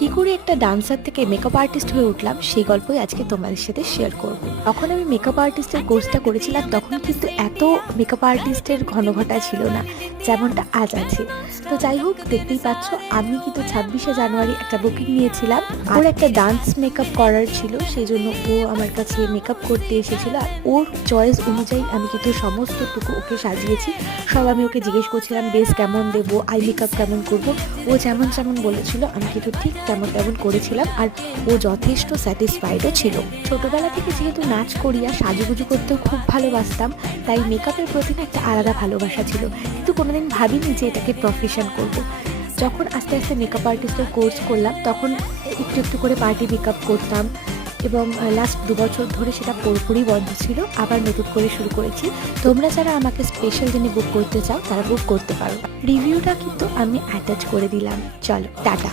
কি করে একটা ডান্সার থেকে মেকআপ আর্টিস্ট হয়ে উঠলাম সেই গল্পই আজকে তোমাদের সাথে শেয়ার করব। তখন আমি মেকআপ আর্টিস্টের কোর্সটা করেছিলাম, তখন কিন্তু এত মেকআপ আর্টিস্টের ঘনঘটা ছিল না যেমনটা আজ আছে। তো যাই হোক, দেখতেই পাচ্ছ আমি কিন্তু 26শে জানুয়ারি একটা বুকিং নিয়েছিলাম। ওর একটা ডান্স মেকআপ করার ছিল, সেই জন্য ও আমার কাছে মেকআপ করতে এসেছিল। আর ওর চয়েস অনুযায়ী আমি কিন্তু সমস্তটুকু ওকে সাজিয়েছি। সব আমি ওকে জিজ্ঞেস করছিলাম বেস কেমন দেবো, আই মেকআপ কেমন করবো। ও যেমন যেমন বলেছিল আমি কিন্তু ঠিক তেমন তেমন করেছিলাম, আর ও যথেষ্ট স্যাটিসফাইডও ছিল। ছোটবেলা থেকে যেহেতু নাচ করি আর সাজুগুজু করতেও খুব ভালোবাসতাম, তাই মেকআপের প্রতি না একটা আলাদা ভালোবাসা ছিল, কিন্তু কোনোদিন ভাবিনি যে এটাকে প্রফেশন করব। যখন আস্তে আস্তে মেকআপ আর্টিস্টের কোর্স করলাম, তখন একটু একটু করে পার্টি মেকআপ করতাম, এবং লাস্ট 2 বছর ধরে সেটা পুরোপুরি বন্ধ ছিল, আবার নতুন করে শুরু করেছি। তোমরা যারা আমাকে স্পেশাল দিনে বুক করতে চাও তারা বুক করতে পারো। রিভিউটা কিন্তু আমি অ্যাটাচ করে দিলাম। চলো টাটা।